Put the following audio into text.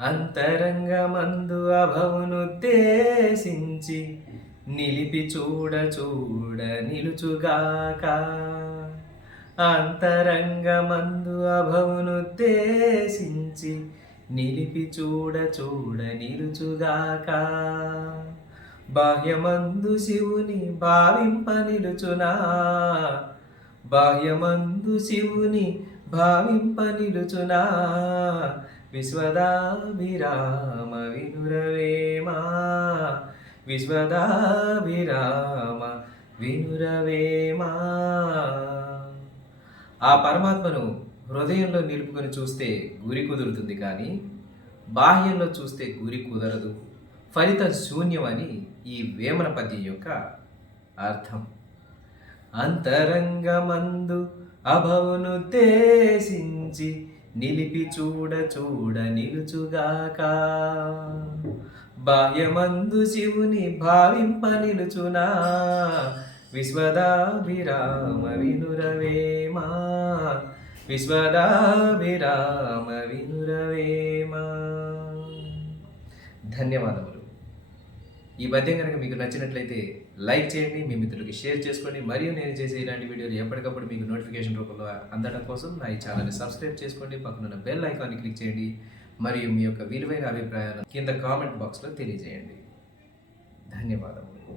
అంతరంగమందు అభవునుద్దేశించి నిలిపి చూడ చూడ నిలుచుగాక. అంతరంగమందు అభవునుద్దేశించి నిలిపి చూడ చూడ నిలుచుగాక. బాహ్యమందు శివుని భావింప నిలుచునా. బాహ్యమందు శివుని భావింప నిలుచునా. విశ్వదాభిరామ వినురవేమా విశ్వదాభిరామ వినురవేమా? ఆ పరమాత్మను హృదయంలో నిలుపుకొని చూస్తే గురి కుదురుతుంది కానీ బాహ్యంలో చూస్తే గురి కుదరదు. ఫలితం శూన్యమని ఈ వేమన పద్యం యొక్క అర్థం. అంతరంగమందు అభవును దేశించి నిలిపి చూడ చూడ నిలుచుగాక. బాహ్యమందు శివుని భావింప నిలుచునా. విశ్వదాభిరామ వినురవేమా విశ్వదాభిరామ వినురవేమా ధన్యవాదములు. ఈ పద్యం కనుక మీకు నచ్చినట్లయితే లైక్ చేయండి మీ మిత్రులకి షేర్ చేసుకోండి మరియు నేను చేసే ఇలాంటి వీడియోలు ఎప్పటికప్పుడు మీకు నోటిఫికేషన్ రూపంలో అందడం కోసం నా ఈ ఛానల్ని సబ్స్క్రైబ్ చేసుకోండి పక్కన బెల్ ఐకాన్ని క్లిక్ చేయండి మరియు మీ యొక్క విలువైన అభిప్రాయాలను కింద కామెంట్ బాక్స్లో తెలియజేయండి. ధన్యవాదములు.